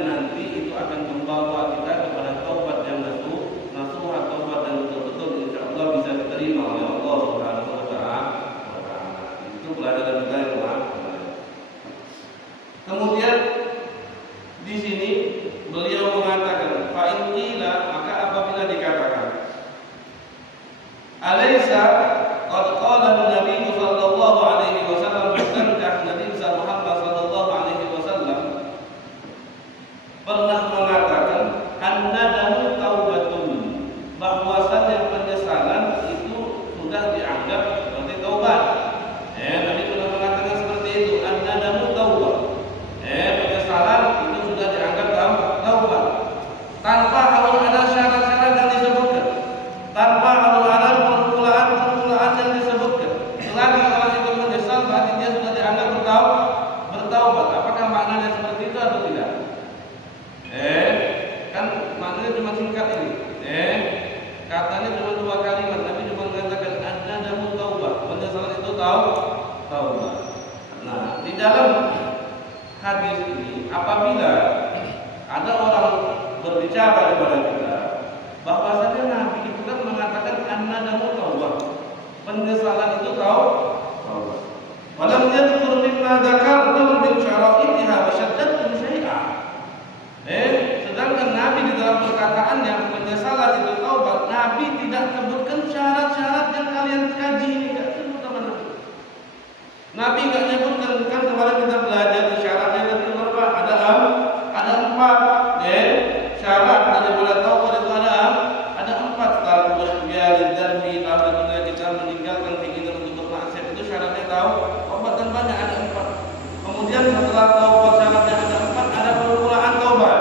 Nanti itu akan membawa kita kepada taubat yang nasuh, taubat yang betul-betul qala Nabi sallallahu alaihi wasallam, bukankah Nabi Muhammad sallallahu alaihi wasallam pernah mengatakan an-nadamu taubatun, bahwasanya penyesalan itu sudah dianggap seperti taubat. Nabi pernah mengatakan seperti itu, an-nadamu taubat. Penyesalan itu sudah dianggap taubat. Tanpa harus ada syarat-syarat yang disebutkan, tanpa harus ada permulaan yang disebutkan. Selagi orang itu menyesal, berarti dia sudah dianggap bertaubat. Apakah maknanya seperti itu atau tidak? Kan maknanya cuma singkat ini. Katanya cuma 2 kalimat, tapi cuma mengatakan an-nadamu taubat. Penyesalan itu taubat. Nah, di dalam hadis ini, apabila ada orang berbicara kepada kita bahwasanya Nabi itu kan mengatakan an-nadamu taubat, penyesalan itu taubat. Walam yadhkur mimma dzakartum min syara'itiha wa syaddatum syai'a. Sedangkan Nabi di dalam perkataannya penyesalan itu taubat, Nabi tidak sebutkan syarat-syarat yang kalian kaji ini, enggak sebut sama Nabi. Nabi enggak nyebutkan, kan kemarin kita belajar di syaratnya ada berapa? Ada 4. Syarat daripada taubat itu ada 4. Tarku ikhtiar dzambi, tahunya kita meninggalkan keinginan untuk bermaksiat, itu syaratnya taubat, dan banyak ada 4. Kemudian setelah taubat syaratnya ada 4, ada permulaan taubat.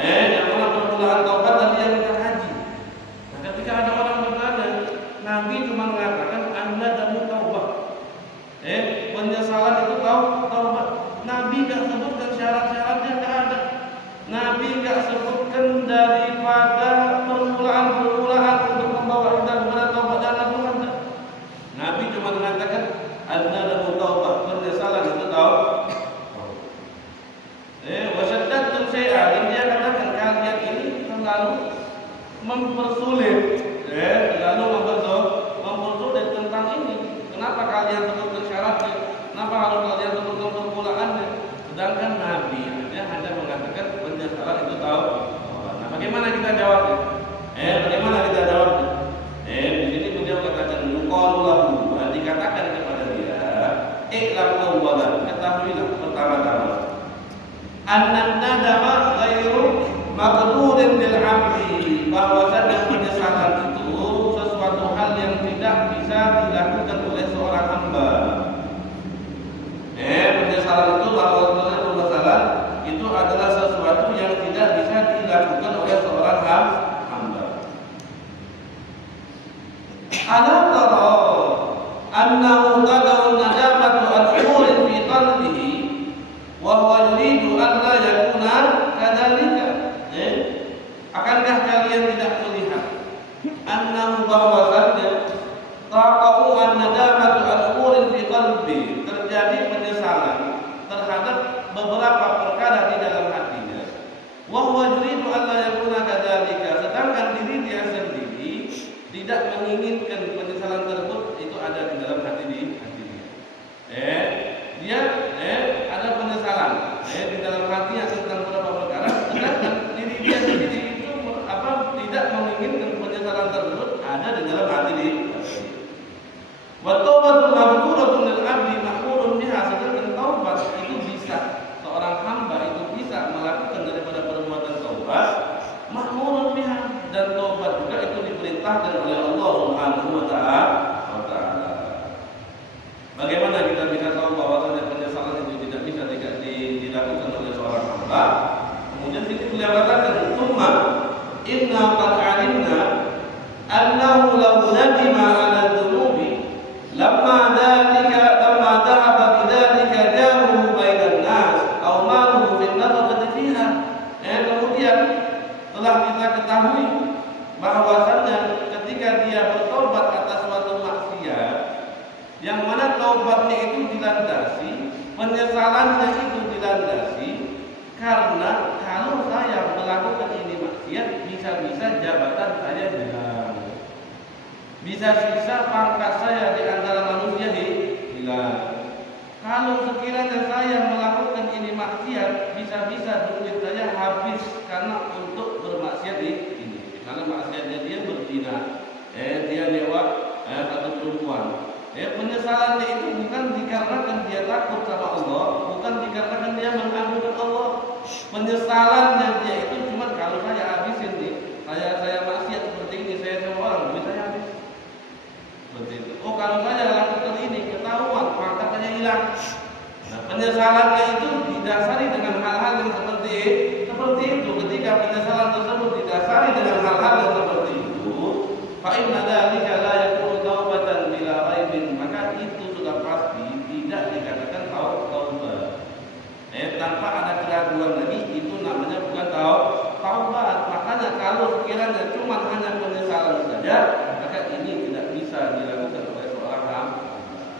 Yang mana permulaan taubat tadi yang kita haji. Nah, ketika ada orang bertanya, Nabi cuma mengatakan an-nadamu taubat. Penyesalan itu taubat. Nabi enggak sebutkan syarat-syaratnya, enggak ada. Nabi enggak sebutkan daripada permulaan untuk membawa kita kepada taubat dan lakukan. Nabi cuma mengatakan an-nadamu taubat, penyesalan itu taubat. Wasyaddatum syai'a, dan dia katakan kalian ini terlalu mempersulit, terlalu mempersulit tentang ini. Kenapa kalian sebutkan syaratnya? Kenapa harus kalian sebutkan permulaannya? Sedangkan Nabi hanya mengatakan penyesalan itu taubat. Nah, bagaimana kita jawabnya? Bagaimana kita jawabnya? Di sini beliau katakan yuqalu lahu, dikatakan kepada dia, i'lam awwalan, ketahuilah pertama-tama, an-nadama ghairu maqdurin lil 'abdi, bahwasanya penyesalan itu sesuatu hal yang tidak bisa dilakukan oleh seorang hamba. Penyesalan itu, bahwasanya penyesalan itu adalah sesuatu yang tidak bisa dilakukan oleh seorang hamba. Ala tara annahu tad'u najamatu al-umurin fi qalbihi wa huwa yuridu an la yakuna kadzalika. Akankah kalian tidak melihat annahu, bahwasanya taqa'u an-nadamatu al-umurin fi qalbi, terjadi penyesalan terhadap beberapa perkara di dalam hatinya. Wa huwa yuridu an la yakuna kadzalika, sedangkan diri dia sendiri tidak menginginkan penyesalan tersebut itu ada di dalam hati dia. Dia ada penyesalan di dalam hatinya tentang beberapa perkara, sedangkan diri dia sendiri itu tidak menginginkan penyesalan tersebut ada di dalam hati dia. Wa taubatul maghfuratun lil 'abdi ma'murun biha, sedangkan taubat itu bisa, seorang hamba itu bisa melakukan daripada perbuatan taubat, ma'murun biha, dan taubat juga itu diperintahkan oleh Allah Subhanahu wa taala. Bagaimana kita bisa tahu bahwasanya penyesalan itu tidak bisa dilakukan oleh seorang hamba? Kemudian sini beliau katakan, "Tsumma inna qad 'alimna annahu law nadima 'ala dhunubi lamma dhahaba bidzalika jaruhu bainan nas aw maluhu fil nafaqati fiha." Kemudian telah kita ketahui bahwasanya ketika dia bertobat atas suatu maksiat, yang mana taubatnya itu dilandasi, penyesalannya itu dilandasi karena kalau saya melakukan ini maksiat, bisa-bisa jabatan saya hilang, bisa-bisa pangkat saya di antara manusia hilang. Kalau sekiranya saya melakukan ini maksiat, bisa-bisa duit saya habis karena untuk bermaksiat ini. Misalnya maksiatnya dia berzina, dia lewat satu perempuan, Penyesalannya itu bukan dikarenakan dia takut sama Allah, bukan dikarenakan dia mengagungkan Allah. Penyesalannya dia itu cuma kalau saya habisin nih, saya maksiat seperti ini, saya sama orang, duit saya habis. Seperti itu. Oh, kalau saya lakukan ini ketahuan, pangkat saya hilang. Nah, penyesalannya itu didasari dengan hal-hal yang seperti itu. Ketika penyesalan tersebut didasari dengan hal-hal yang seperti itu, fa inna dzalika la yakunu taubatan bila raibin, maka itu sudah pasti tidak dikatakan taubat. Tanpa ada keraguan lagi, itu namanya bukan taubat. Makanya kalau sekiranya cuma hanya penyesalan saja, maka ini tidak bisa dilakukan oleh seorang hamba.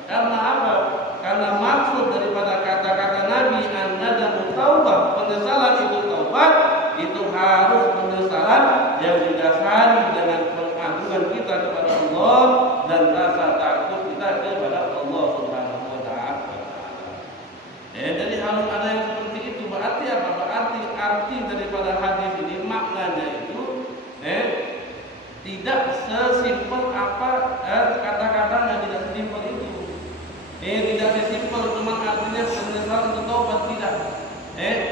Karena apa? Karena maksud daripada kata-kata Nabi an-nadamu taubah, penyesalan itu taubat, itu harus penyesalan yang didasari dengan pengagungan kita kepada Allah dan rasa takut kita kepada Allah Subhanahu wa taala. Jadi harus ada yang seperti itu. Berarti apa? Berarti arti daripada hadis ini maknanya itu tidak sesimpel apa kata-katanya, tidak sesimpel itu. Tidak sesimpel cuma artinya penyesalan atau taubat, tidak.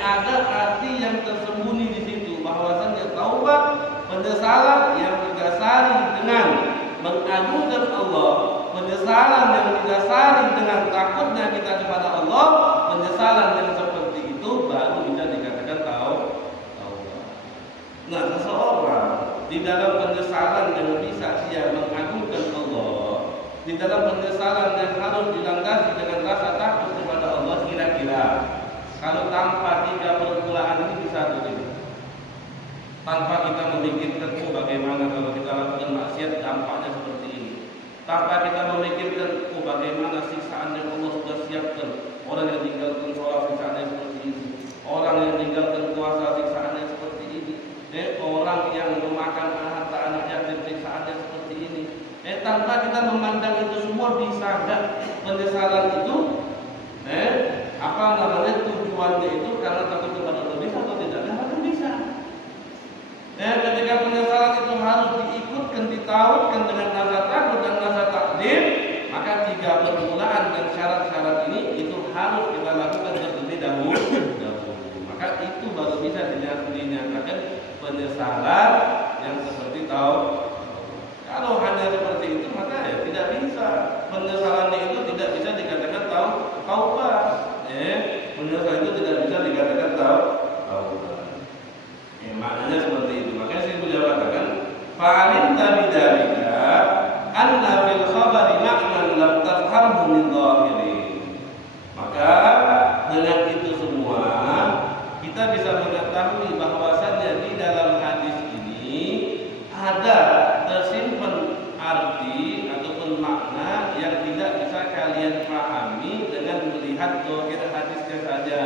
Ada arti yang tersembunyi di situ, bahwasanya taubat, penyesalan yang didasari dengan mengagungkan Allah, penyesalan yang didasari dengan takutnya kita kepada Allah, penyesalan yang seperti itu baru bisa dikatakan taubat. Nah, seseorang di dalam penyesalan yang bisa dia mengagungkan Allah, di dalam penyesalan yang harus dilandasi dengan rasa takut kepada Allah, kira-kira kalau tanpa 3 permulaan ini bisa terjadi. Tanpa kita memikirkan bagaimana kalau kita lakukan maksiat dampaknya seperti ini. Tanpa kita memikirkan bagaimana siksaan yang Allah sudah siapkan. Orang yang tinggalkan sholat siksaannya seperti ini. Orang yang tinggalkan puasa siksaannya seperti ini. Orang yang memakan harta anak yatim siksaannya seperti ini. Tanpa kita memandang itu semua, bisa enggak penyesalan itu tujuannya itu karena takut kepada Allah, bisa atau tidak? Harus bisa. Ketika penyesalan itu harus diikutkan, ditautkan dengan rasa takut dan rasa takdir, maka 3 permulaan dan syarat-syarat ini itu harus kita lakukan terlebih dahulu. Maka itu baru bisa dinyatakan penyesalan yang seperti taubat. Kalau hanya seperti itu, maka tidak bisa. Penyesalannya itu tidak bisa dikatakan taubat. Penyesalan itu tidak bisa dikatakan taubat. Maknanya seperti itu. Makanya saya beliau katakan, fa'alimta bidzalika anna fil khabari ma'nan lam tafhamhu min dhahiri. Maka dengan itu semua kita bisa mengetahui bahwasannya di dalam hadis ini ada tersimpan arti ataupun makna yang tidak bisa kalian pahami dengan melihat zahir hadisnya saja.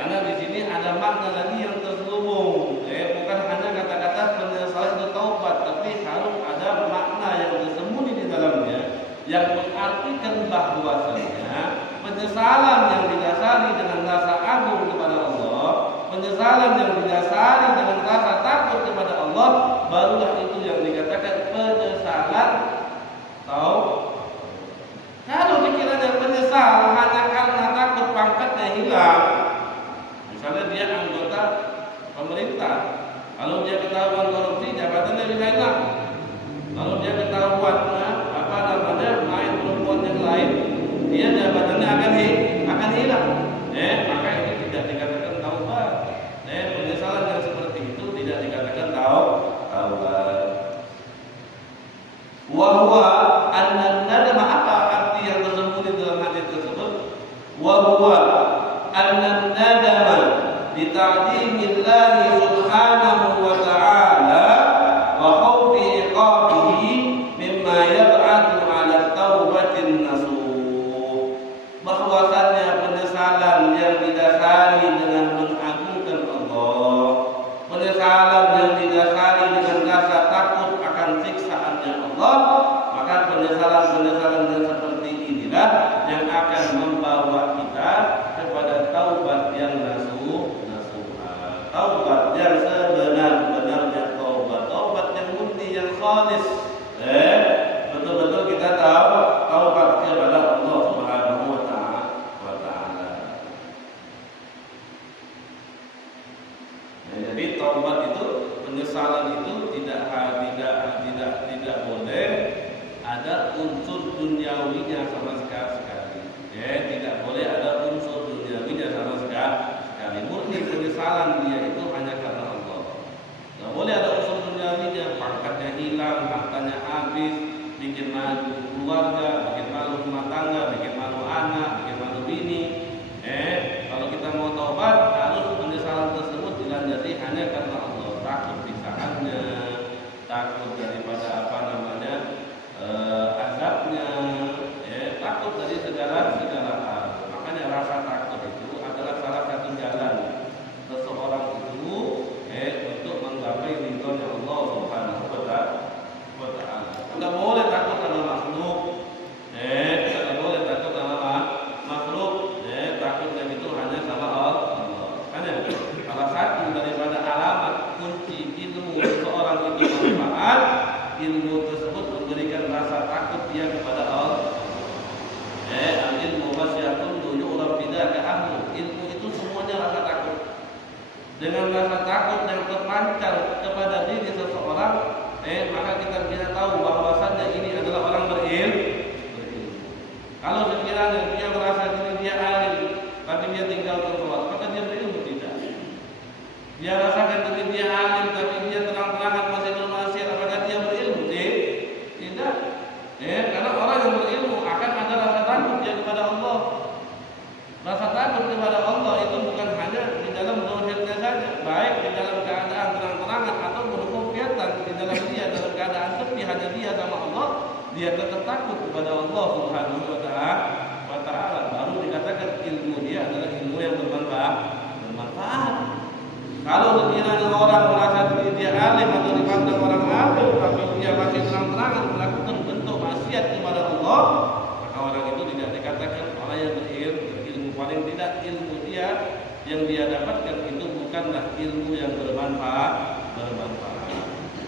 Karena di sini ada makna lagi yang terselubung. Bukan hanya kata-kata penyesalan atau taubat, tapi harus ada makna yang tersembunyi di dalamnya yang mengartikan bahwasanya penyesalan yang didasari dengan rasa agung kepada Allah, penyesalan yang didasari dengan rasa takut kepada Allah, barulah itu yang dikatakan penyesalan taubat. Kalau dikiranya menyesal hanya karena takut pangkatnya hilang, misalnya dia anggota pemerintah, kalau dia ketahuan korupsi jabatannya bisa hilang. Kalau dia ketahuan main perempuan yang lain, dia jabatannya akan hilang. Maka itu tidak dikatakan taubat. Penyesalan yang seperti itu tidak dikatakan taubat. Wa huwa an-nadama, apa arti yang tersembunyi dalam hadis tersebut? Wa huwa an-nadama bi ta'dimillahi subhanahu wa ta'ala wa khawfi iqabihi mimma yab'athu 'ala taubatin nasuh. Bahwasannya penyesalan yang didasari dengan mengagungkan Allah, penyesalan yang didasari dengan rasa takut akan siksaannya Allah, maka penyesalan-penyesalan yang seperti inilah yang akan membawa kita kepada taubat yang nasuha, taubat yang sebenar-benarnya taubat yang murni, yang khalis, betul-betul itu tidak boleh ada unsur duniawinya sama sekali. Ya, tidak boleh ada unsur duniawinya sama sekali. Murni penyesalan dia itu hanya karena Allah. Tidak boleh ada unsur duniawinya, pangkatnya hilang, hartanya habis, bikin malu keluarga, bikin malu rumah tangga, bikin malu anak, bikin malu bini. Kalau kita mau taubat, harus penyesalan tersebut dilandasi hanya karena Allah. Takut pisahannya, takut daripada azabnya, takut dari segala hal. Makanya rasa takut itu adalah salah satu jalan seseorang itu untuk menggapai ridhonya Allah Subhanahu wa Ta'ala. Tidak boleh takut sama makhluk, tidak boleh takut sama makhluk, takutnya itu hanya sama Allah. Makanya salah satu daripada alamat kunci ilmu seseorang itu manfaat, ilmu tersebut memberikan rasa takut dia kepada Allah. Ilmu wasyatun yu'raf bidzaka ahlu. Ilmu itu semuanya rasa takut. Dengan rasa takut yang terpancar kepada diri seseorang, maka kita bisa tahu bahwasannya ini adalah orang berilmu. Kalau sekiranya dia merasa diri dia alim, tapi dia tinggalkan sholat, maka dia berilmu tidak. Dia rasakan diri dia alim, tapi dia terang-terangan masih bermaksiat, apakah dia berilmu? Tidak. Karena orang yang berilmu akan ada rasa takut dia kepada Allah. Rasa takut kepada Allah itu bukan hanya di dalam zahirnya saja, baik di dalam keadaan terang-terangan atau berkhufyatan, di dalam dia dalam keadaan sepi hanya dia sama Allah, dia tetap takut kepada Allah Subhanahu wa Ta'ala. Baru dikatakan ilmu dia adalah ilmu yang bermanfaat. Kalau sekiranya orang merasa diri dia alim atau dipandang orang alim, tapi dia masih terang-terangan melakukan bentuk maksiat kepada Allah, maka orang itu tidak dikatakan orang yang berilmu. Paling tidak ilmu dia yang dia dapatkan itu bukanlah ilmu yang bermanfaat.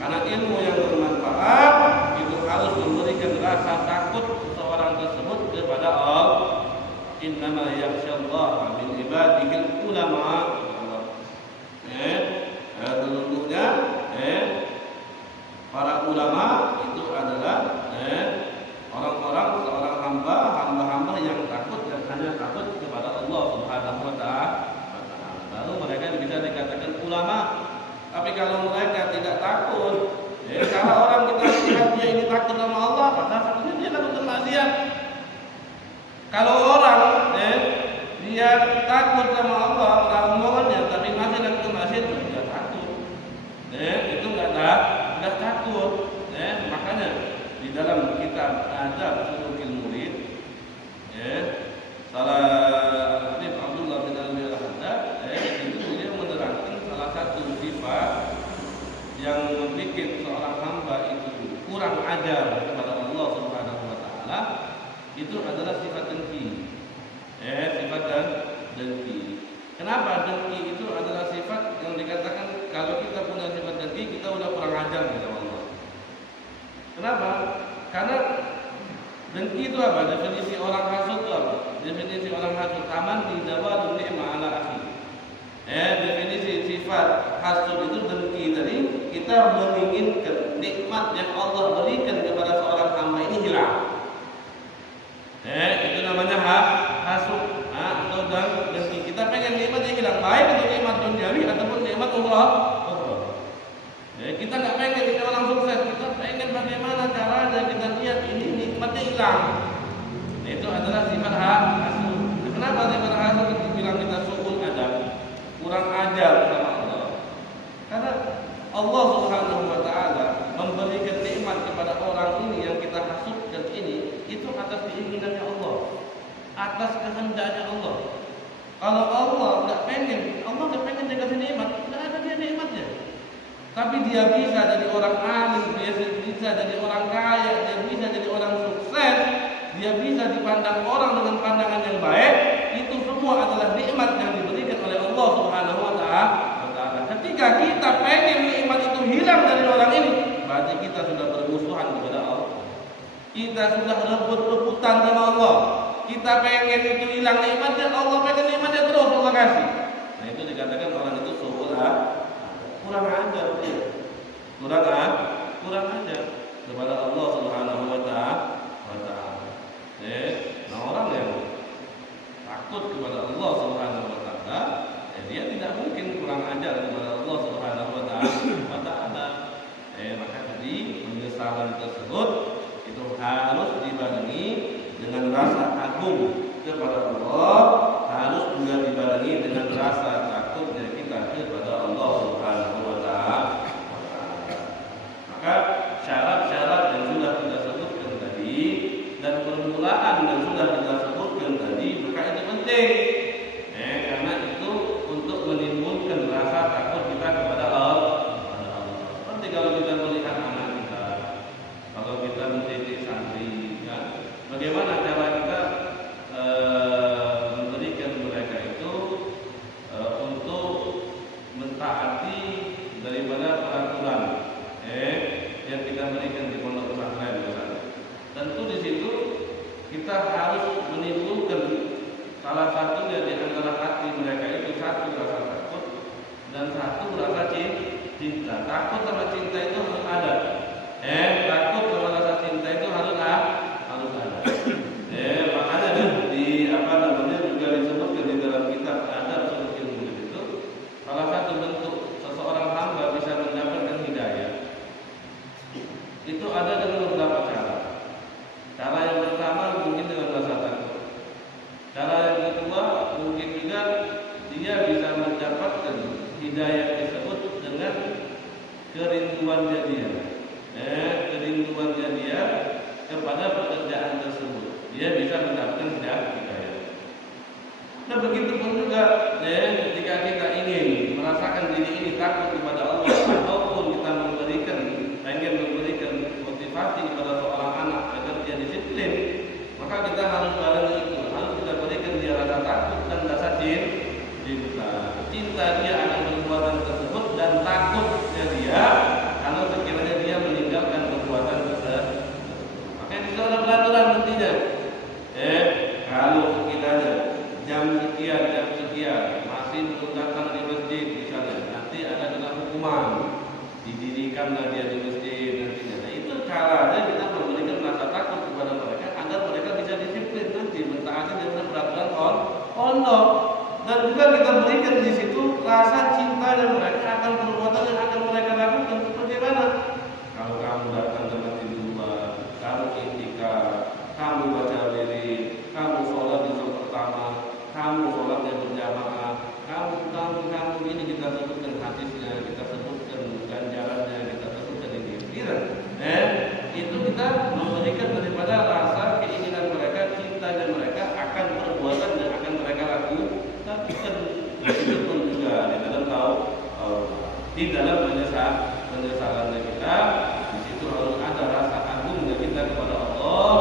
Karena ilmu yang bermanfaat itu harus memberikan rasa takut seseorang tersebut kepada Allah. Innama yakhsyallaha min ibadihil ulama. Sesungguhnya para ulama itu adalah orang-orang seorang hamba-hamba yang takut dan hanya takut kepada Allah Subhanahu wa Ta'ala. Baru mereka bisa dikatakan ulama. Tapi kalau mereka tidak takut, kalau orang kita lihat dia ini takut sama Allah, maka satunya dia lakukan maksiat. Kalau orang dia takut sama Allah, omongannya, tapi masih lakukan maksiat, itu tidak takut. Itu enggak takut. Makanya di dalam kitab Adab Sulukil Murid, salah Habib Abdullah bin Alwi Al-Haddad, itu dia menerangkan salah satu sifat yang membuat seorang hamba itu kurang ajar kepada Allah Subhanahu wa Ta'ala, itu adalah sifat dengki. Sifat dengki. Kenapa dengki itu adalah sifat yang dikatakan kalau kita punya sifat dengki, kita udah kurang ajar kepada Allah. Kenapa? Karena dengki itu apa? Definisi orang hasud itu apa? Definisi orang hasud taman di dawal ni'ma ala akhi. Definisi sifat hasud itu dengki tadi, kita menginginkan nikmat yang Allah berikan kepada seorang hamba ini hilang. Itu namanya hasud atau dengki. Kita pengen nikmatnya hilang, baik itu nikmat duniawi ataupun nikmat Allah. Kita nggak pengen kita orang sukses, kita pengen bagaimana caranya kita lihat ini nikmatnya hilang. Itu adalah sifat hasud. Kenapa sifat hasud itu bilang kita suul adab, kurang ajar sama Allah? Karena Allah Subhanahu wa Ta'ala memberikan nikmat kepada orang ini yang kita hasudkan ini, itu atas keinginannya Allah, atas kehendaknya Allah. Kalau Allah nggak pengen dikasih nikmat, nggak ada dia nikmatnya. Tapi dia bisa jadi orang alim, dia bisa jadi orang kaya, dia bisa jadi orang sukses, dia bisa dipandang orang dengan pandangan yang baik. Itu semua adalah nikmat yang diberikan oleh Allah Subhanahu wa Ta'ala. Ketika kita pengen nikmat itu hilang dari orang ini, berarti kita sudah bermusuhan kepada Allah. Kita sudah rebut-rebutan sama Allah. Kita pengen itu hilang nikmatnya, Allah pengen nikmatnya terus Allah kasih. Nah itu dikatakan orang itu kurang ajar dia. kurang aja kepada Allah Subhanahu wa taala. Nah, orang yang takut kepada Allah Subhanahu wa taala, dia tidak mungkin kurang ajar kepada Allah Subhanahu wa taala. Maka tadi penyesalan tersebut itu harus dibarengi dengan rasa agung kepada Allah, harus juga dibarengi dengan rasa takutnya kita kepada Allah Subhanahu wa taala. Maka syarat-syarat yang sudah kita sebutkan tadi dan permulaan yang sudah kita sebutkan tadi, maka itu penting. Karena itu untuk menimbulkan rasa takut kita kepada Allah. Seperti kalau kita melihat anak kita, kalau kita mendidik santri, kan, bagaimana cara kita memberikan mereka itu untuk mentaati daripada peraturan yang kita berikan di pondok pesantren. Tentu di situ kita harus menimbulkan salah satunya di antara hati mereka itu satu rasa takut dan satu rasa cinta. Takut sama cinta itu harus ada. Takut sama rasa cinta itu harus ada. Makanya di juga disebutkan di dalam kitab Adab Suluk Ilmu itu salah satu bentuk seseorang hamba bisa mendapatkan hidayah itu ada dengan beberapa cara. Cara yang pertama mungkin dengan rasa takut. Cara yang kedua mungkin juga dia bisa mendapatkan hidayah tersebut dengan kerinduannya dia. Kerinduannya dia kepada pekerjaan tersebut. Dia bisa mendapatkan hidayah. Nah, begitu pun juga ketika kita ingin merasakan diri ini takut kepada Allah ataupun kita pengen memberikan motivasi kepada seorang anak agar dia disiplin, maka kita harus barengi itu, harus kita berikan dia rasa takut dan rasa cinta. Cinta dia akan perbuatan tersebut dan takutnya dia kalau sekiranya dia meninggalkan perbuatan tersebut. Maka itu ada peraturan nantinya. Kalau sekiranya jam sekian masih belum datang di masjid misalnya, nanti ada kena hukuman, didirikanlah dia di masjid nantinya. Nah, itu caranya kita memberikan rasa takut kepada mereka agar mereka bisa disiplin nanti mentaati dengan peraturan pondok. Dan juga kita berikan di situ rasa cinta yang mereka akan perbuatan yang akan mereka lakukan seperti mana? Kalau kamu datang ke masjid dua, kamu iktikaf, kamu baca wirid, kamu sholat di sholat pertama, kamu sholatnya berjamaah, kamu ini kita sebutkan hadisnya, kita sebutkan ganjarannya, kita sebutkan ini. Itu kita memberikan daripada rasa keinginan mereka, cintanya mereka akan perbuatan yang akan mereka lakukan. Itu pun juga di dalam penyesalannya kita, di situ harus ada rasa agungnya kita kepada Allah,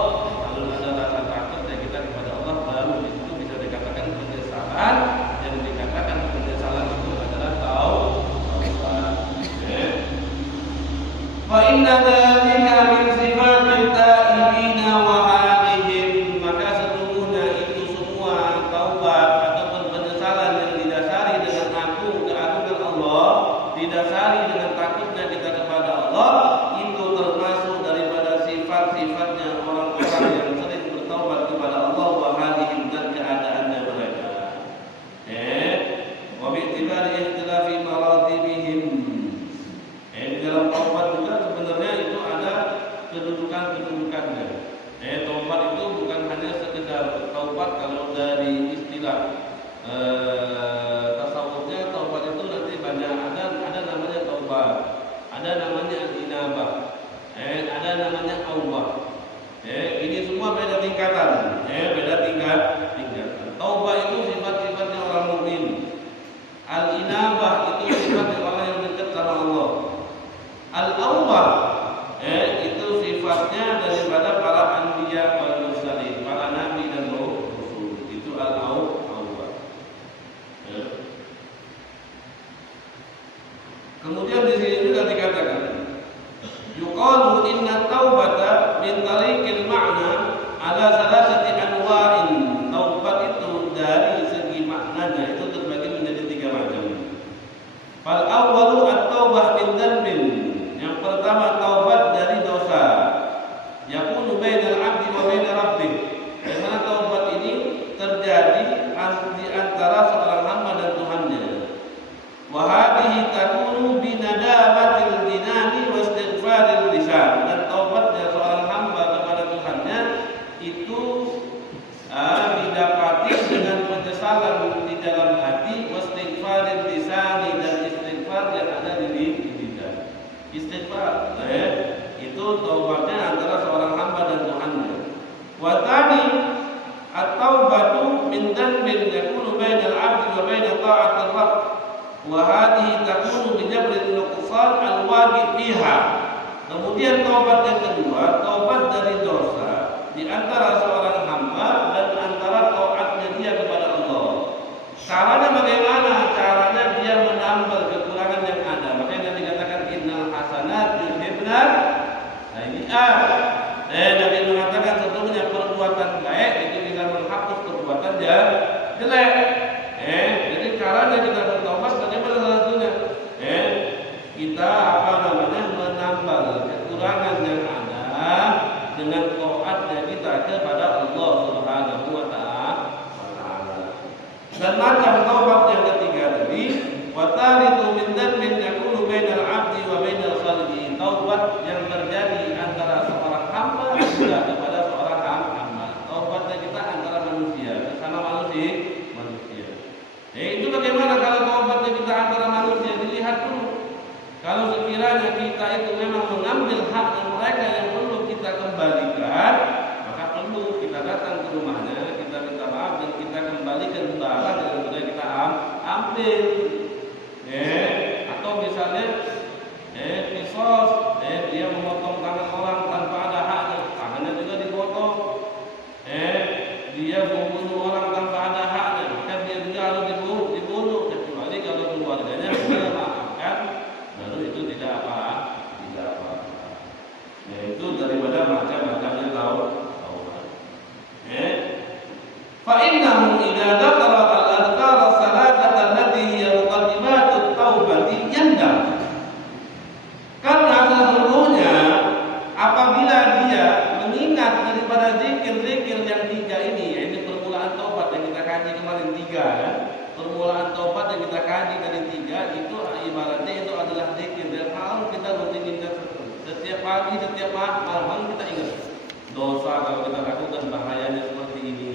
harus ada rasa takutnya kita kepada Allah, baru di situ bisa dikatakan penyesalan. Yang dikatakan penyesalan itu adalah taubat. Fa inna dzalika min sifatil taibina wa halihim, maka sesungguhnya itu semua taubat ataupun penyesalan yang didasari dengan keagungan Allah, didasari dengan takutnya kita kepada Allah, itu termasuk daripada sifat-sifatnya orang-orang yang sering bertaubat kepada Allah wa halihim dan keadaannya mereka. Wa bi'tibari ikhtilafi maratibihim. Di dalam taubat juga sebenarnya itu ada kedudukan-kedudukannya. Taubat itu bukan hanya sekedar taubat kalau dari istilah tasawufnya. Taubat itu nanti banyak, ada namanya taubat, ada namanya al-inabah, ada namanya aubah. Ini semua beda tingkatan, beda tingkatan. Taubat itu sifat-sifatnya orang mukmin. Al-inabah itu sifatnya orang yang dekat sama Allah. Al-aubah itu sifatnya daripada para anbiya wal mursalin, para nabi dan rasul. Itu al-aubah. Kemudian di sini juga dikatakan yuqalu inna taubata min tariqil ma'na ala salasati anwa'in. Taubat itu dari segi maknanya itu terbagi menjadi 3 macam. Fal awwalu at-taubah min dzambin. Yang taubatnya antara seorang hamba dan Tuhannya. Wa tsani at-taubatu min dhanbin yakunu bainal 'abdi wa bain ta'atir rabb. Wa hadhihi takunu bi jabril nuqsan al-waqi' fiha. Kemudian taubat yang kedua, taubat dari dosa di antara seorang hamba dan antara taatnya dia kepada Allah. Caranya bagaimana? Caranya dia menambal kekurangan yang ada. Makanya dikatakan innal hasanat yudhibna sayyi'at. Nabi mengatakan sesungguhnya perbuatan baik itu bisa menghapus perbuatan jelek. Jadi caranya kita bertobat bagaimana salah satunya? Kita menambal kekurangan yang ada dengan taatnya kita kepada Allah Subhanahu wa ta'ala. Dan macam taubat yang ketiga tadi, wa taritu min dhanbin yakunu bainal 'abdi wa bainal khalqi. Taubat yang terjadi antara seorang hamba juga kepada seorang hamba. Taubatnya kita antara manusia bersama manusia. Itu bagaimana kalau taubatnya kita antara manusia? Dilihat dulu. Kalau sekiranya kita itu memang mengambil hak mereka yang perlu kita kembalikan, maka perlu kita datang ke rumahnya, kita minta maaf dan kita kembalikan barang yang sudah kita ambil. Atau misalnya kisos, dia memotong tangan orang tanpa ada haknya, tangannya juga dipotong. Dia membunuh orang tanpa ada haknya, maka dia juga harus dibunuh, kecuali kalau keluarganya memaafkan, baru itu tidak apa. Itu daripada macam-macamnya taubat. Fa innahu idza dzakara al-adhkar as-salata allati hiya muqaddimatut taubati yandam. Karena sesungguhnya apabila dia mengingat daripada zikir-zikir yang tiga ini, yaitu permulaan taubat yang kita kaji kemarin tiga kan? Permulaan taubat yang kita kaji dari tiga itu ibaratnya itu adalah zikir dan harus kita rutin ingat setiap pagi, setiap malam kita ingat dosa kalau kita lakukan bahayanya seperti ini.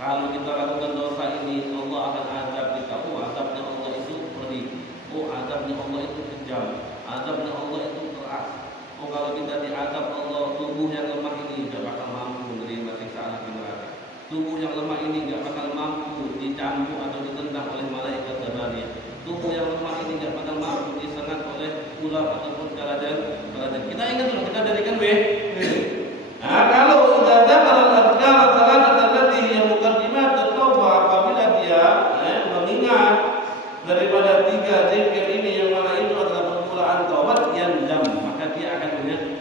Kalau kita lakukan dosa ini, Allah akan azab kita. Azabnya Allah itu pedih. Azabnya Allah itu kejam. Azabnya Allah itu keras. Kalau kita diazab Allah, tubuh yang lemah ini tidak bakal mampu menerima siksaan api neraka. Tubuh yang lemah ini tidak bakal mampu dicambuk atau ditendang oleh malaikat Jabariyah. Tubuh yang lemah ini tidak bakal mampu disengat oleh ular ataupun kalajan. Kita ingat dulu, kita jadikan Nah, kalau sudah ada al-adhkar salat allati hiya muqaddimat taubah, apabila dia mengingat daripada tiga zikir ini yang mana itu adalah permulaan taubat yang jam, maka dia akan menyesal.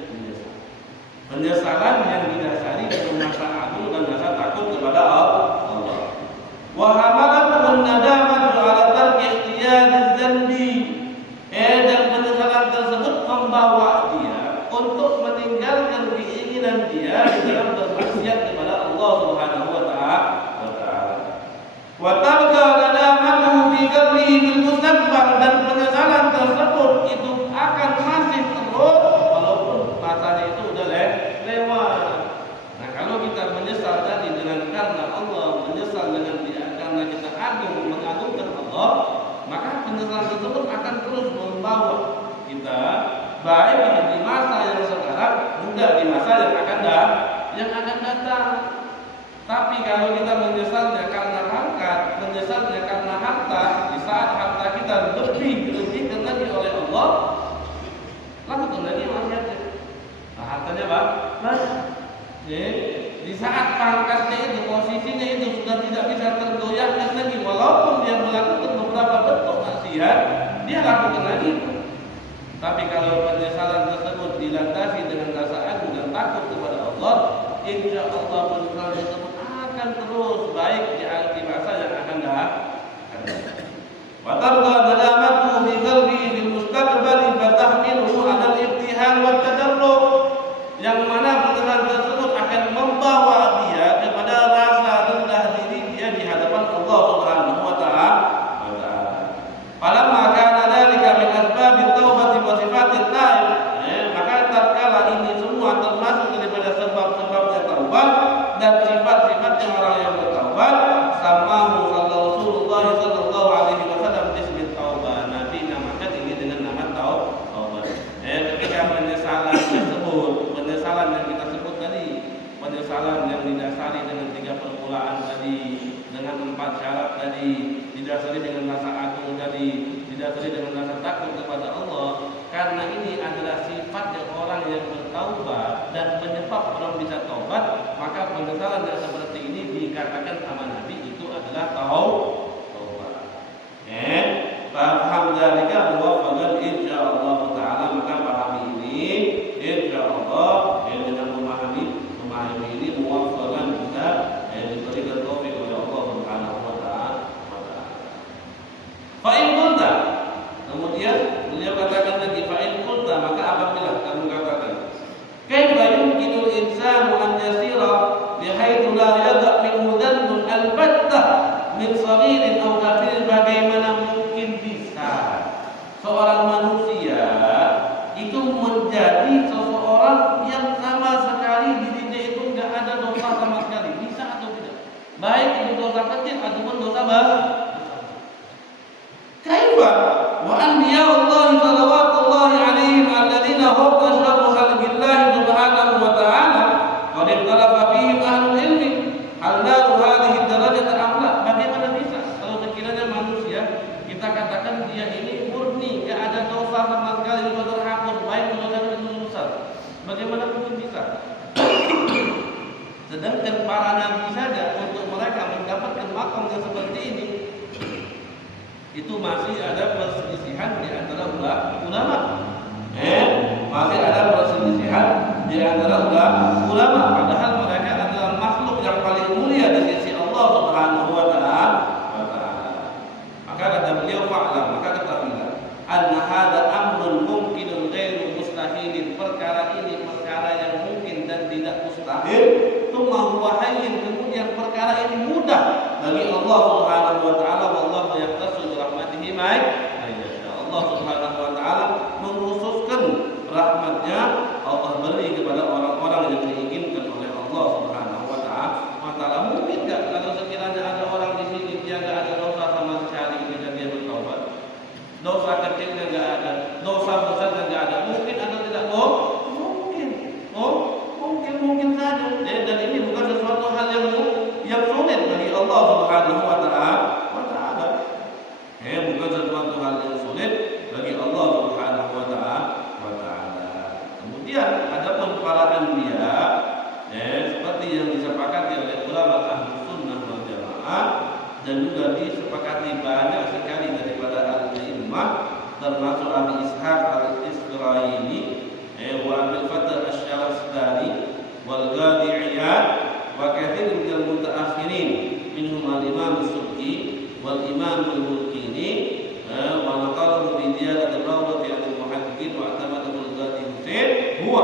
Penyesalan yang didasari dengan rasa agung dan rasa takut kepada Allah. Wa hamalatun nadamatu ala tarki ikhtiyariz dzanbi. Dan penyesalan tersebut membawa dia untuk meninggalkan keinginan dia di dalam bermaksiat kepada Allah Subhanahu wa ta'ala. Wa tarka nadamatu fi qalbihi bil mustaqbal, dan penyesalan tersebut itu akan masih terus walaupun masanya itu udah lewat. Nah, kalau kita menyesal tadi dengan karena Allah, menyesal dengan dia karena kita mengagungkan Allah, maka penyesalan tersebut akan terus membawa kita baik itu di masa yang sekarang, juga di masa yang akan datang. Tapi kalau kita menyesalnya karena harkat, menyesalnya karena harta, di saat harta kita lebih lagi oleh Allah, lakukan lagi maksiatnya. Nah, hartanya banyak. Di saat pangkatnya itu, posisinya itu sudah tidak bisa tergoyahkan lagi, walaupun dia melakukan beberapa bentuk maksiat, dia lakukan lagi. Tapi kalau penyesalan tersebut dilandasi dengan rasa agung dan takut kepada Allah, insya Allah penyesalan tersebut akan terus baik di masa yang akan datang. Wa tarda nadamatu fi qalbi bil mustaqbali fatahmiluhu 'ala al-ibtihal wa tadarru, yang mana penyesalan tersebut akan membawa dia kepada rasa rendah diri dia di hadapan Allah Subhanahu wa ta'ala. Falamma kana dzalika min asbabit taubati wa sifatit taib, maka tatkala ini semua termasuk daripada sebab-sebabnya taubat dan sifat-sifatnya orang yang bertaubat, samahu Rasulullah sallallahu alaihi wasallam bismit 4 syarat tadi, didasari dengan rasa agung tadi, didasari dengan rasa takut kepada Allah. Karena ini adalah sifatnya orang yang bertaubat dan penyebab orang bisa taubat, maka penyesalan yang seperti ini dikatakan sama Nabi itu adalah taubat. Paham dzalika muwafaqan insyaallah taala, maka pahami ini insyaallah dengan memahami ini muwafaqan bisa diberikan taufik oleh Allah Subhanahu wa taala. Fa in qulta, kemudian beliau katakan lagi, fa in qulta, maka apabila kamu katakan kaifa yumkinul insanu an yasira bihaitsu la yada' minhu dhanbun albattah min saghirin aw kabirin, bagaimana mungkin bisa seorang manusia itu menjadi seseorang yang sama sekali dirinya itu enggak ada dosa sama sekali, bisa atau tidak? Baik itu dosa kecil ataupun dosa besar. Kaifa wa anbiya Allah sallallahu alaihi alladziina hum asyrafu khalqillahi subhanahu wa ta'ala qad ikhtalafa fihim ahlul ilmi hal naru hadhihi darajat al-a'la. Bagaimana bisa kalau sekiranya manusia kita katakan dia ini murni, enggak ada dosa sama sekali, dosa terhapus, baik dosa kecil maupun besar. Bagaimana mungkin bisa? Sedangkan para nabi saja untuk mereka mendapatkan makom yang seperti ini itu masih ada perselisihan di antara ulama. Masih ada perselisihan di antara ulama, padahal mereka adalah makhluk yang paling mulia di sisi Allah Subhanahu wa taala. Maka kata beliau, fa'lam, maka ketahuilah anna hadza amrun mumkinun ghairu mustahilin, perkara ini perkara yang mungkin dan tidak mustahil. Tsumma huwa hayyin, kemudian perkara ini mudah bagi Allah Subhanahu wa taala. Wallahu yaqtasu bi rahmatihi may yasha. Allah Subhanahu wa taala mengkhususkan rahmatnya, Allah beri kepada orang-orang yang diinginkan oleh Allah Subhanahu wa taala. Mungkin enggak kalau sekiranya ada orang di sini dia enggak ada dosa sama sekali ketika dia bertaubat, dosa kecilnya enggak ada, dosa besarnya enggak ada, mungkin atau tidak? Mungkin saja. Dan ini bukan sesuatu hal yang sulit bagi Allah Subhanahu wa taala. Bukan sesuatu hal yang sulit bagi Allah Subhanahu wa taala. Kemudian adapun para anbiya, seperti yang disepakati oleh ulama Ahlus Sunnah wal Jamaah dan juga disepakati banyak sekali daripada al-immah, termasuk Abi Ishaq al-Isfirayini wa Abil Fath asy-Syarastani wal Ghadi'iyah wa katsir min al-mutaakhirin minhum al-Imam as-Subki wal Imam al-Mulkini wa naqalu bi diyadat al-rawdati al-muhaddiqin wa atamatu al-Ghadi Husain huwa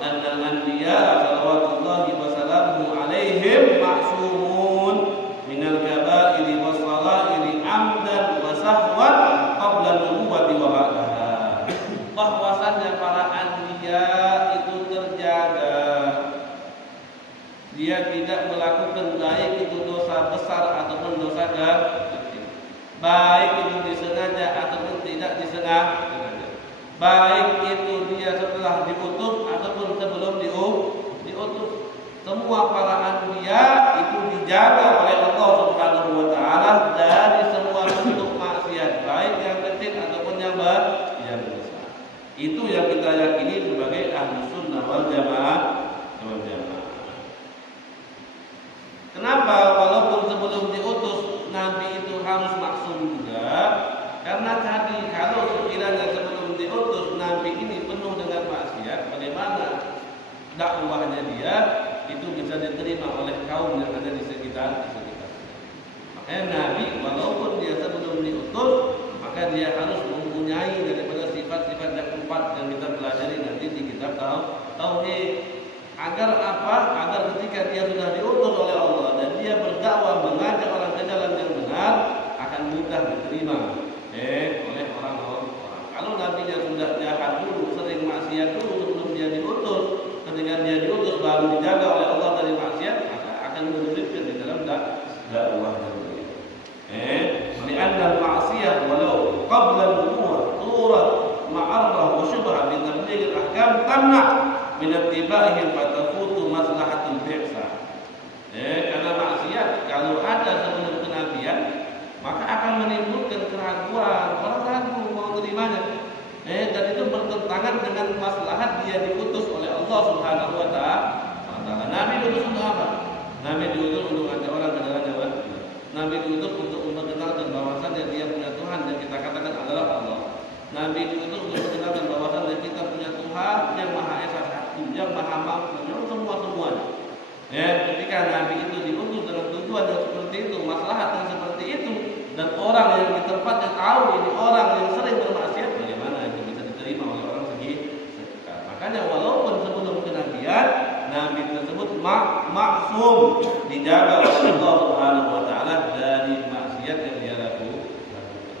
anna al-anbiya salawatullahi wa salamuhu alaihim ma'sumun min al-kaba'iri was saghairi amdan wa sahwan qabla an-nubuwwati wa ba'daha. Bahwasannya para anbiya itu terjaga, dia tidak melakukan baik itu dosa besar ataupun dosa kecil, baik itu disengaja ataupun tidak disengaja, baik itu dia setelah diutus ataupun sebelum diutus. Semua para anbiya itu dijaga oleh Allah Subhanahu wa taala dari semua bentuk maksiat, baik yang kecil ataupun yang besar. Itu yang kita yakini sebagai Ahlus Sunnah wal Jamaah. Kenapa walaupun sebelum diutus Nabi itu harus maksum juga? Karena tadi kalau sekiranya sebelum diutus Nabi ini penuh dengan maksiat, bagaimana dakwahnya dia itu bisa diterima oleh kaum yang ada di sekitar. Makanya Nabi walaupun dia sebelum diutus, maka dia harus mempunyai daripada sifat-sifat yang 4 yang kita pelajari nanti di kitab Tauhid. Agar apa? Agar ketika dia sudah diutus oleh Allah dan dia berdakwah mengajak orang ke jalan yang benar, akan mudah diterima oleh orang-orang. Kalau nabinya sudah jahat dulu, sering maksiat dulu sebelum dia diutus, ketika dia diutus baru dijaga oleh Allah dari maksiat, maka akan menyulitkan di dalam dakwahnya. Lianna al-ma'siyah walau qabla an-nubuwwah turad ma'arrah wa syubha bi tabligh al-ahkam tamna min ittiba'ihim fatafutu maslahatul bi'sa. Karena maksiat kalau ada sebelum maksiat, maka akan menimbulkan keraguan, orang ragu mau menerimanya. Dan itu bertentangan dengan maslahat dia diutus oleh Allah Subhanahu wa taala. Nabi diutus untuk apa? Nabi diutus untuk mengajak orang ke jalan yang benar. Nabi diutus untuk memperkenalkan bahwasannya dia punya Tuhan yang kita katakan adalah Allah. Nabi diutus untuk memperkenalkan bahwasannya kita punya Tuhan yang Maha Esa Satu, yang Maha Mampu, yang semua-semuanya. Ketika Nabi itu diutus dengan tujuan yang seperti itu, maslahat yang seperti itu, dan orang yang di tempatnya tahu ini orang yang sering bermaksiat, bagaimana itu bisa diterima oleh orang sekitar? Makanya walaupun sebelum kenabian, Nabi tersebut maksum, dijaga oleh Allah Subhanahu wa taala dari maksiat yang dia lakukan.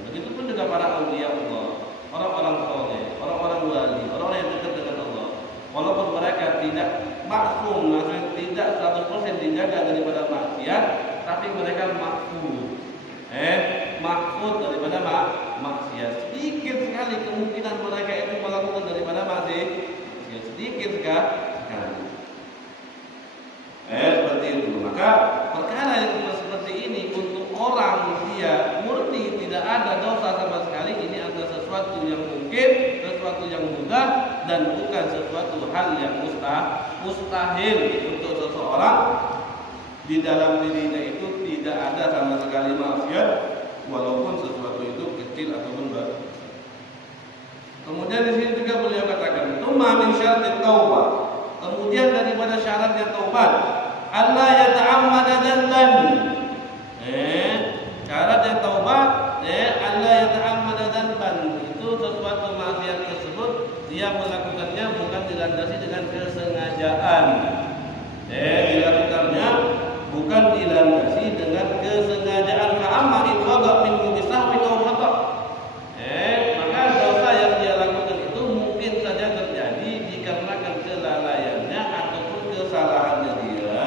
Begitupun juga para auliya Allah, orang-orang saleh, orang-orang wali, orang-orang yang dekat dengan Allah. Walaupun mereka tidak maksum, maksudnya tidak 100% dijaga daripada maksiat, tapi mereka mahfud daripada maksiat. Sedikit sekali kemungkinan mereka itu melakukan daripada maksiat, sedikit sekali. Seperti itu. Maka perkara yang seperti ini untuk orang dia murni tidak ada dosa sama sekali, ini adalah sesuatu yang mungkin, sesuatu yang mudah, dan bukan sesuatu hal yang mustahil untuk seseorang di dalam dirinya itu tidak ada sama sekali maksiat, walaupun sesuatu itu kecil ataupun besar. Kemudian di sini juga beliau katakan, "Tsumma min syaratit taubah." Kemudian daripada syaratnya taubat, Allah yata'ammada dzanban. Syaratnya taubat, Allah yata'ammada dzanban. Itu sesuatu maksiat tersebut dia melakukannya bukan dilandasi dengan kesengajaan. Dilakukannya bukan dilandasi dengan kesengajaan. Fa'amma in wada' minhu bisahwin aw khata'. Maka dosa yang dia lakukan itu mungkin saja terjadi dikarenakan kelalaiannya ataupun kesalahannya dia.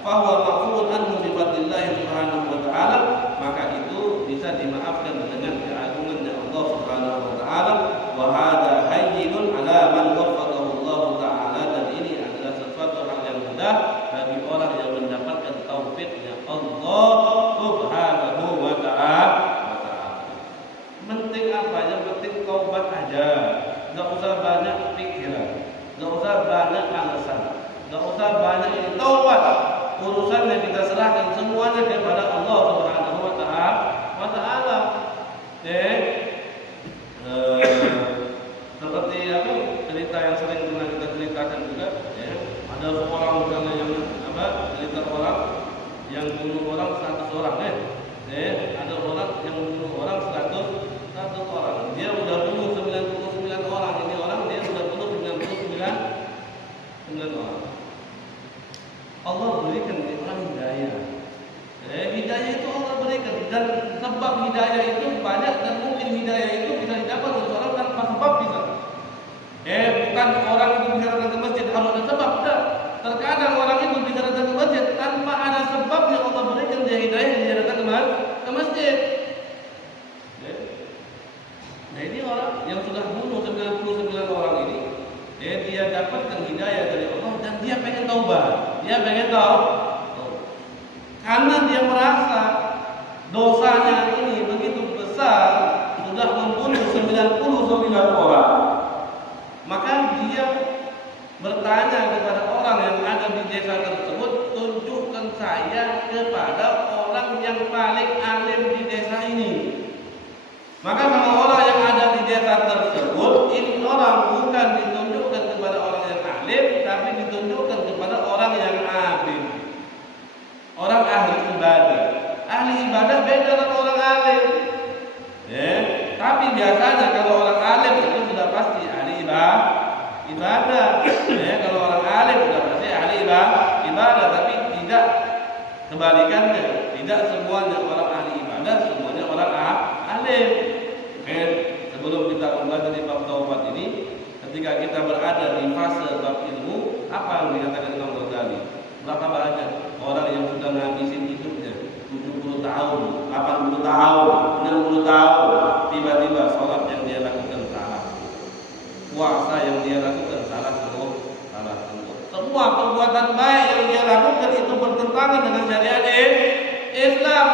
Fa huwa ma'fuun anhu bi fadlillah subhanahu wa ta'ala. Maka itu bisa dimaafkan dengan keagungannya Allah Subhanahu wa ta'ala. Wa hadza hayyinun 'ala man waffaqahu Allah ta'ala. Dan ini adalah sesuatu hal yang mudah bagi orang yang mendapatkan taufiknya Allah Subhanahu wa ta'ala. Penting apa? Yang penting taubat aja. Enggak usah banyak pikiran, enggak usah banyak alasan, enggak usah banyak ini. Taubat. Urusannya kita serahkan semuanya kepada Allah Subhanahu wa ta'ala. Seperti apa? Cerita yang sering pernah kita ceritakan juga, ada seorang misalnya yang cerita orang yang bunuh orang 100 orang, ada orang yang bunuh orang 100 orang. Dia sudah bunuh 99 orang. Ini orang dia sudah bunuh 99 orang. Allah berikan dia orang hidayah. Hidayah itu Allah berikan, dan sebab hidayah itu banyak, dan mungkin hidayah itu bisa didapat oleh seorang tanpa sebab bisa. Bukan orang itu bisa datang ke masjid harus ada sebab. Tidak. Terkadang orang itu bisa datang ke masjid tanpa ada sebab yang Allah berikan dia hidayah, dia datang ke masjid. Nah ini orang yang sudah bunuh 99 orang ini, dia dapatkan hidayah dari Allah dan dia pengen taubat. Dia pengen tahu, karena dia merasa dosanya ini begitu besar, sudah membunuh 99 orang. Maka dia bertanya kepada orang yang ada di desa tersebut, tunjukkan saya kepada orang yang paling alim di desa ini. Maka kalau orang yang ada di desa tersebut, ini orang bukan ditunjukkan kepada orang yang alim, tapi ditunjukkan kepada orang yang abid, orang ahli ibadah. Ahli ibadah beda dengan orang alim. Tapi biasanya kalau orang alim itu sudah pasti ahli ibadah. Kalau orang alim sudah pasti ahli ibadah, tapi tidak kebalikannya. Tidak semuanya orang ahli ibadah, semuanya orang alim. Sebelum kita membaca di bab taubat ini, ketika kita berada di fase bab ilmu, apa yang dikatakan Imam Ghazali? Berapa banyak orang yang sudah ngabisin hidupnya 70 tahun, 80 tahun, 60 tahun, tiba-tiba sholat yang dia lakukan salah, puasa yang dia lakukan salah semua. Semua perbuatan baik yang dia lakukan itu bertentangan dengan syariat Islam.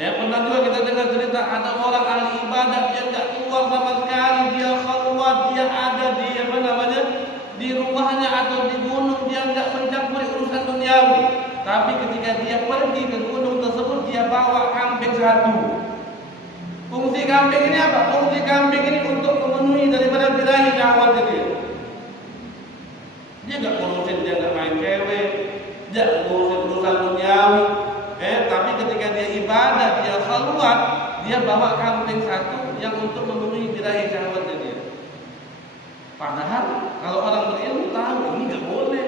Ya, pernah juga kita dengar cerita ada orang ahli ibadah yang nggak keluar sama sekali, dia khalwat, dia ada di apa namanya di rumahnya atau di gunung, dia nggak mencampuri urusan duniawi. Tapi ketika dia pergi ke gunung tersebut, dia bawa kambing satu. Fungsi kambing ini apa? Fungsi kambing ini untuk memenuhi daripada birahi syahwatnya dia. Dia nggak ngurusin, dia nggak main cewek, dia ngurusin urusan duniawi. Tapi ketika dia ibadah, dia khalwat, dia bawa kambing satu yang untuk memenuhi birahi syahwatnya dia. Padahal kalau orang berilmu tahu ini nggak boleh.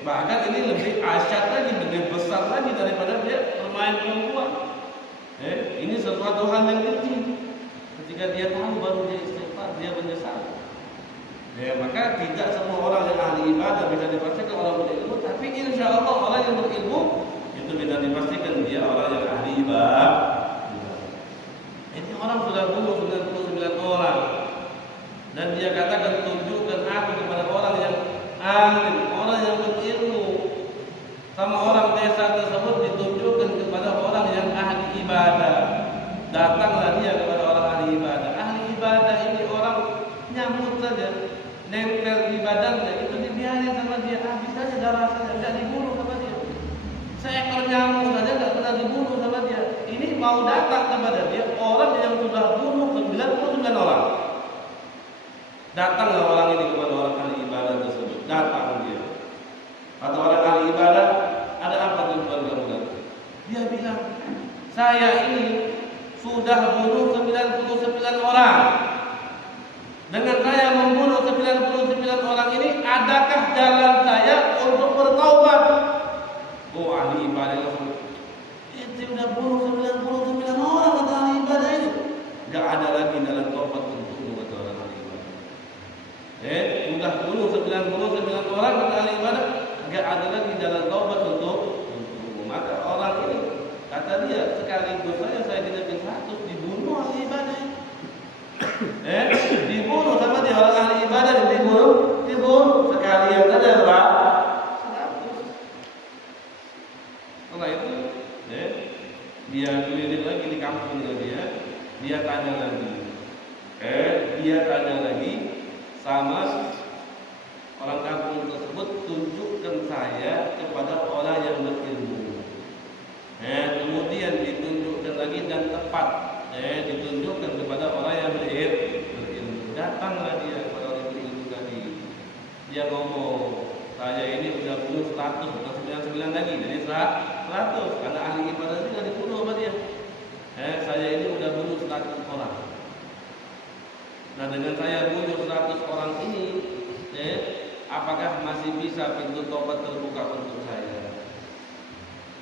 Bahkan ini lebih asyad lagi, lebih besar lagi daripada dia bermain perempuan. Ini sesuatu hal yang kecil. Ketika dia tahu baru dia istighfar, dia menyesal. Maka tidak semua orang yang ahli ibadah bisa dipastikan orang berilmu, tapi insya Allah orang yang berilmu itu bisa dipastikan dia orang yang ahli ibadah. Ini orang sudah bunuh 99 orang, dan dia katakan tunjukkan aku kepada orang yang alim, orang yang berilmu. Sama orang desa tersebut ditunjukkan kepada orang yang ahli ibadah. Datanglah dia kepada orang ahli ibadah. Ahli ibadah ini orang nyamuk saja, nempel di badannya, itu dibiarin sama dia, habis saja darah saja, tidak dibunuh sama dia. Seekor nyamuk saja tidak pernah dibunuh sama dia. Ini mau datang kepada dia orang yang sudah bunuh 99 orang. Datanglah orang ini kepada orang ahli ibadah tersebut. Datang dia. Kata orang ahli ibadah, ada apa tujuan kamu datang? Dia bilang, saya ini sudah bunuh 99 orang. Dengan saya membunuh 99 orang ini, adakah jalan saya untuk bertaubat? Oh, ahli ibadah langsung, itu sudah bunuh 99 orang, kata ahli ibadah ini. Gak ada lagi jalan taubat untukmu, kata orang ahli ibadah. Sudah bunuh 99 orang, kata ahli ibadah, gak ada lagi jalan taubat untukmu. Maka orang ini, kata dia, sekaligus saya tidak bisa dibunuh ahli ibadah. Dibunuh sama dia orang ahli ibadah, dibunuh sekalian saja lah. Setelah itu, dia keliling lagi di kampung dia tanya lagi, sama orang kampung tersebut, tunjukkan saya kepada orang yang berilmu. Kemudian ditunjukkan lagi dan tepat, ditunjukkan kepada orang yang berilmu. Datanglah dia kepada orang yang berilmu tadi. Dia ngomong, saya ini sudah bunuh 100, bukan 99 lagi, jadi 100. Karena ahli ibadah itu sudah dibunuh sama dia. Saya ini sudah bunuh 100 orang. Nah, dengan saya bunuh 100 orang ini, apakah masih bisa pintu tobat terbuka untuk saya?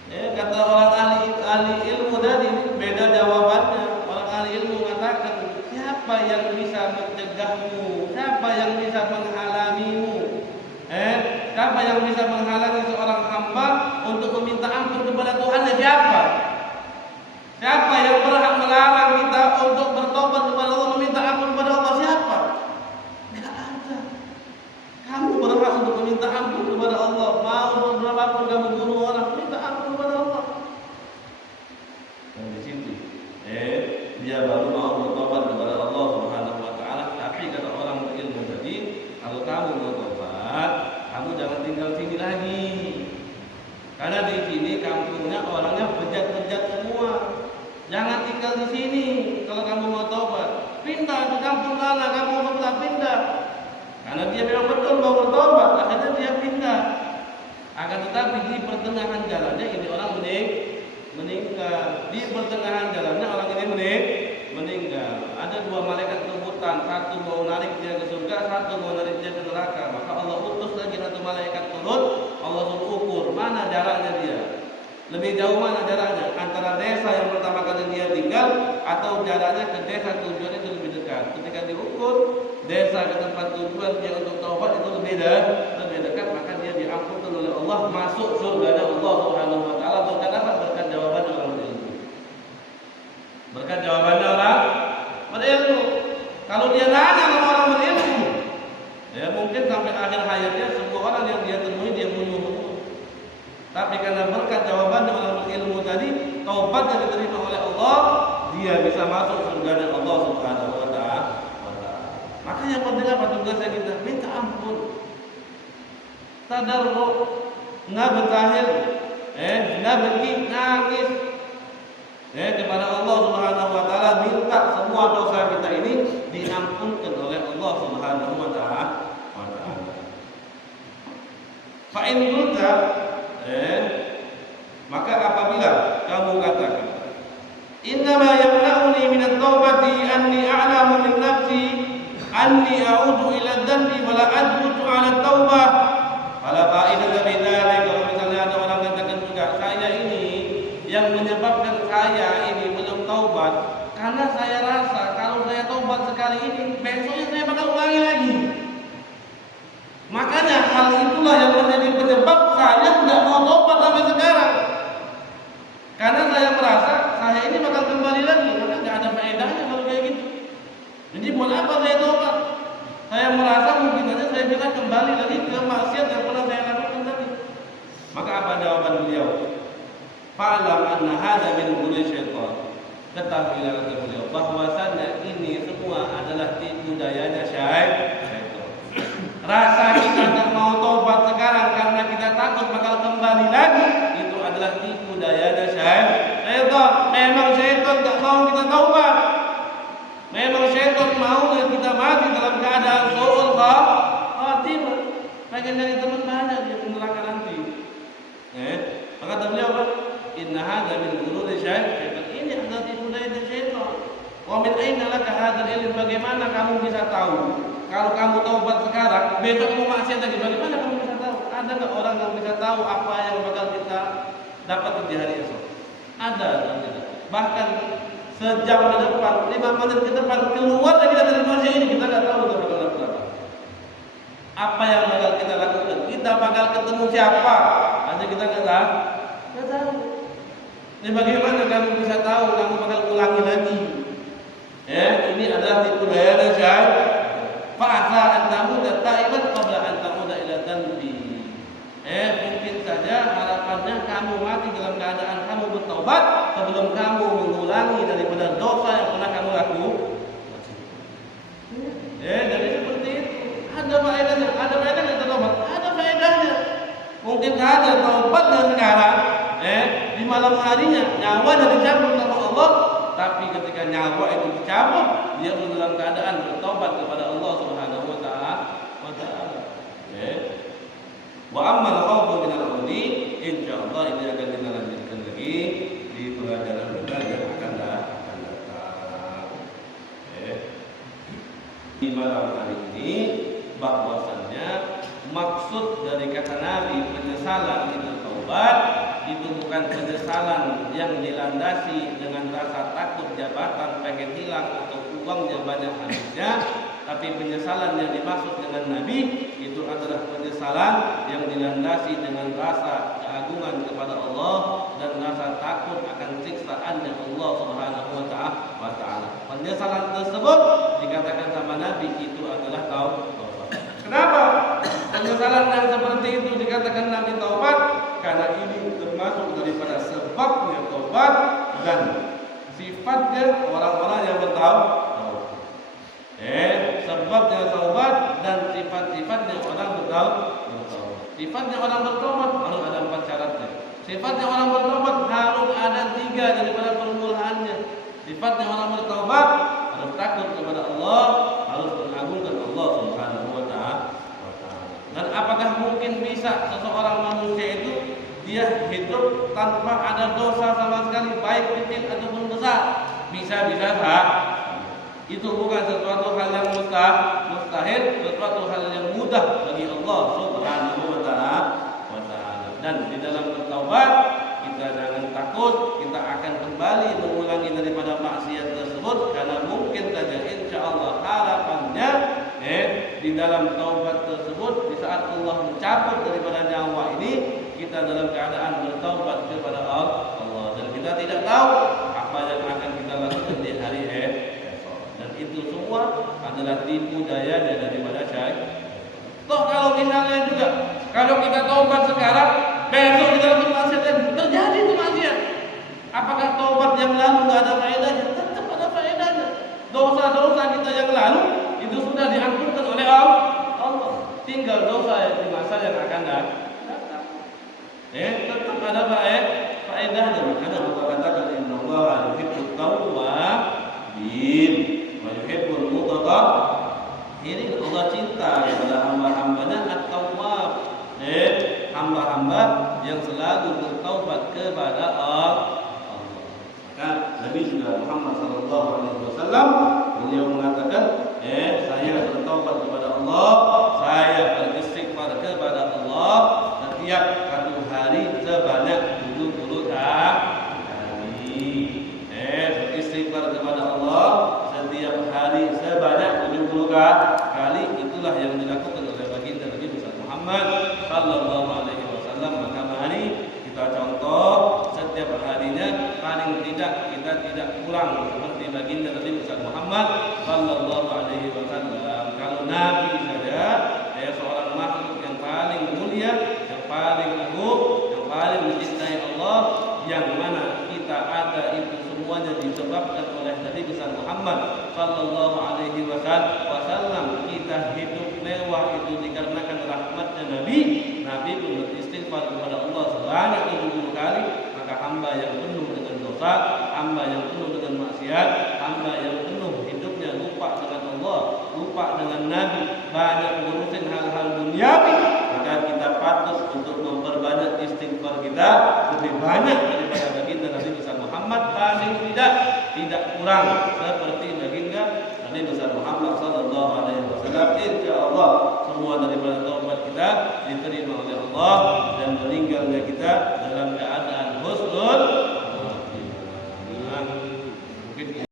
Kata orang ahli ilmu tadi, beda jawabannya. Orang ahli ilmu mengatakan, siapa yang bisa mencegahmu? Siapa yang bisa menghalamimu? Siapa yang bisa menghalangi seorang hamba untuk meminta ampun kepada Tuhannya? Siapa? Siapa yang berhak melarang kita untuk bertobat kepada Allah, meminta ampun kepada Allah? Siapa? Tidak ada. Kamu berhak untuk meminta ampun kepada Allah. Mau berapapun kamu bunuh orang, minta ampun kepada Allah. Dan di situ, dia baru mau bertobat kepada Allah Subhanahu Wa Taala. Tapi kata orang berilmu tadi, kalau kamu mau tobat, kamu jangan tinggal sini lagi. Karena di sini kampungnya orangnya bejat-bejat semua. Jangan tinggal di sini. Kalau kamu mau tobat, pindah ke kampung sana, kamu sebelah pindah. Karena dia memang betul mau bertobat, akhirnya dia pindah. Akan tetapi di pertengahan jalannya ini orang meninggal. Di pertengahan jalannya orang ini meninggal. Ada 2 malaikat rebutan, satu mau narik dia ke surga, satu mau narik dia ke neraka. Maka Allah utus lagi satu malaikat turun, Allah suruh ukur mana jaraknya dia. Lebih jauh mana jaraknya? Antara desa yang pertama kali dia tinggal atau jaraknya ke desa tujuan itu lebih dekat. Ketika diukur desa ke tempat tujuan dia untuk taubat itu lebih dekat, maka dia diampunkan oleh Allah, masuk surga Allah Subhanahu Wa Taala. Berkat apa? Berkat jawaban orang berilmu. Berkat jawabannya orang berilmu. Kalau dia nanya sama orang berilmu, ya mungkin sampai akhir hayatnya semua orang yang dia temui dia bunuh. Tapi karena berkat jawaban dengan ilmu tadi, taubat yang diterima oleh Allah, dia bisa masuk surga Allah Subhanahu wa taala. Makanya penting apa tugasnya kita? Minta ampun. Tadarruk, enggak bertahir, enggak berki nangis. Kepada Allah Subhanahu wa taala minta semua dosa kita ini diampunkan oleh Allah Subhanahu wa taala. Fa in qulta maka apabila kamu katakan innama yamna'uni min at-taubati anni a'lamu min nafsi anni a'udu ila dhanbi wa la adbutu 'ala at-taubah fala fa'idata fi dzalik. Kalau misalnya ada orang katakan juga saya ini yang menyebabkan saya ini belum taubat karena saya rasa kalau saya taubat sekali ini besoknya saya bakal ulangi lagi. Makanya hal itulah yang menjadi penyebab saya tidak mau taubat sampai sekarang. Karena saya merasa saya ini bakal kembali lagi, maka nggak ada faedahnya kalau kayak gitu. Jadi buat apa saya taubat? Saya merasa mungkin saja saya bisa kembali lagi ke maksiat yang pernah saya lakukan tadi. Maka apa jawaban beliau? Fa'lam anna hadza min ghururi syaitan. Ketahuilah kata beliau bahwasanya ini semua adalah tipu dayanya syaitan. Rasa kita tak mau taubat sekarang karena kita takut bakal kembali lagi, itu adalah tipu dayanya syaitan. Memang syaitan tak mau kita taubat. Memang syaitan mau kita mati dalam keadaan su'ul khatimah. Pengen dari teman banyak dia neraka nanti. Maka kata beliau apa? Inna hadza min ghururi syaitan. Ini adalah tipu dayanya syaitan. Wa min aina laka hadzal ilm? Bagaimana kamu bisa tahu? Kalau kamu taubat sekarang, besok mau maksiat lagi, bagaimana kamu bisa tahu? Ada nggak orang yang bisa tahu apa yang bakal kita dapat di hari esok? Ada atau tidak? Bahkan sejam ke depan, 5 menit ke depan, keluar dari manusia ini kita nggak tahu kita bakal dapat apa. Apa yang bakal kita lakukan? Kita bakal ketemu siapa? Hanya kita nggak tahu. Nggak tahu. Ini bagaimana kamu bisa tahu? Kamu bakal ulangi lagi. Ini adalah tipu daya syaitan. Fa'asa an tamuda ta'iban qabla an tamuda ila dhanbi. Mungkin saja harapannya kamu mati dalam keadaan kamu bertaubat sebelum kamu mengulangi daripada dosa yang pernah kamu lakukan. Jadi seperti itu. Ada faedahnya, taubat. Ada faedahnya. Mungkin saja taubatnya sekarang, di malam harinya nyawa dicabut sama Allah. Tapi ketika nyawa itu dicabut, dia dalam keadaan bertobat kepada Allah Subhanahu wa taala. Wa ammal khawfu min al-udi, insyaallah ini akan kita lanjutkan lagi di pelajaran yang akan datang. Di malam hari ini bahwasannya maksud dari kata Nabi penyesalan itu taubat itu bukan penyesalan yang dilandasi dengan rasa takut jabatan pengen hilang atau uangnya banyak habisnya, tapi penyesalan yang dimaksud dengan Nabi itu adalah penyesalan yang dilandasi dengan rasa keagungan kepada Allah dan rasa takut akan siksaannya Allah Subhanahu wa taala. Penyesalan tersebut dikatakan sama Nabi itu adalah taubat. Kenapa? Penyesalan yang seperti itu dikatakan Nabi taubat karena ini termasuk daripada sebabnya taubat dan sifatnya orang-orang yang bertaubat. Sebabnya taubat dan sifat-sifatnya orang bertaubat. Sifatnya orang bertaubat harus ada 4 syaratnya. Sifatnya orang bertaubat harus ada 3 daripada permulaannya. Sifatnya orang bertaubat harus takut kepada Allah, harus mengagungkan Allah Subhanahu wa taala. Dan apakah mungkin bisa seseorang manusia itu dia hidup tanpa ada dosa sama sekali, baik kecil ataupun besar? Bisa sah. Itu bukan sesuatu hal yang mustahil, sesuatu hal yang mudah bagi Allah Subhanahu wa taala. Dan di dalam bertaubat kita jangan takut, kita akan kembali mengulangi daripada maksiat tersebut karena mungkin saja insyaallah harapannya di dalam taubat tersebut di saat Allah mencabut daripada nyawa ini kita dalam keadaan bertaubat kepada Allah dan kita tidak tahu apa yang akan kita lakukan di hari esok. Dan itu semua adalah tipu daya daripada syaitan. Toh kalau misalnya juga kalau kita taubat sekarang besok kita lakukan maksiat lagi, terjadi itu maksiat. Apakah taubat yang lalu nggak ada faedahnya? Tetap ada faedahnya. Dosa-dosa kita yang lalu itu sudah diampunkan oleh Allah. Tinggal dosa di masa yang akan datang. Tetap ada faedahnya. Makanya Allah katakan innallaha yuhibbut tawwabin wa yuhibbul mutatahhirin. Allah cinta kepada hamba-hambanya at-tawwab. Hamba-hamba yang selalu bertaubat kepada Allah. Maka Nabi juga Muhammad sallallahu alaihi wasallam beliau mengatakan, saya bertaubat kepada Allah, saya beristighfar kepada Allah setiap satu hari sebanyak 70 kali. Beristighfar kepada Allah setiap hari sebanyak 70 kali. Itulah yang dilakukan oleh baginda Nabi Muhammad sallallahu alaihi wasallam. Maka mari kita contoh setiap harinya, paling tidak kita tidak kurang seperti baginda Nabi Muhammad sallallahu alaihi wasallam. Kalau Nabi saja seorang makhluk yang paling mulia, yang paling agung, yang paling dicintai Allah, yang mana kita ada itu semuanya disebabkan oleh Nabi Muhammad sallallahu alaihi wasallam. Kita hidup mewah itu dikarenakan rahmatnya Nabi. Nabi pun beristighfar kepada Allah sebanyak 70 kali. Maka hamba yang penuh dengan dosa, hamba yang penuh dengan maksiat, hamba yang penuh hidupnya lupa dengan Allah, lupa dengan Nabi, banyak ngurusin hal-hal duniawi, maka kita patut untuk memperbanyak istighfar kita lebih banyak daripada baginda Nabi Muhammad, paling tidak kurang